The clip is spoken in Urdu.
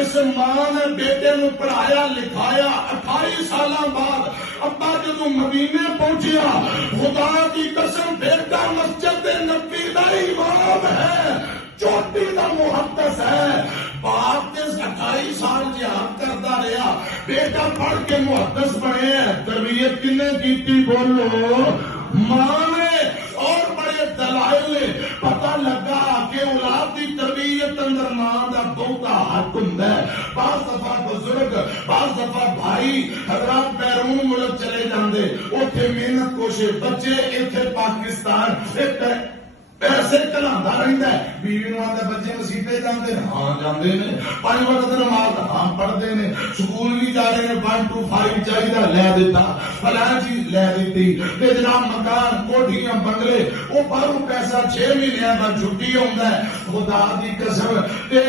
اس ماں نے بیٹے نو پڑھایا لکھایا 28 سالاں بعد ابا جدوں مدینے پہنچیا خدا کی قسم بیٹا مسجد نبی دا امام ہے چوٹی دا محدث ہے باپ کے 28 سال جہاد کرتا رہا بیٹا پڑھ کے محدث بنے تربیت کنے کیتی بولو ماں نے اور بڑے دلائل پتہ لگا کہ اولاد کی تربیت اندر ماں دا بہتا حق ہوندا ہے بعض دفعہ بزرگ بعض دفعہ بھائی حضرات بیرون ملک چلے جاندے اوتھے محنت کوشش بچے ایتھے پاکستان پیسے کلانا رہتا ہے بیوی نو آدھے بچے مسیطے جاندے ہاں جاندے نے 5 وقت نماز ہاں پڑھتے ہیں سکول بھی جا رہے ہیں 1 to 5 چاہیے لے دیتا فلاں چیز لے دیتی تے جناب مکان کوٹھیاں بنگلے وہ باہروں پیسہ 6 مہینے بعد چھٹی ہوندا ہے خدا دی قسم تے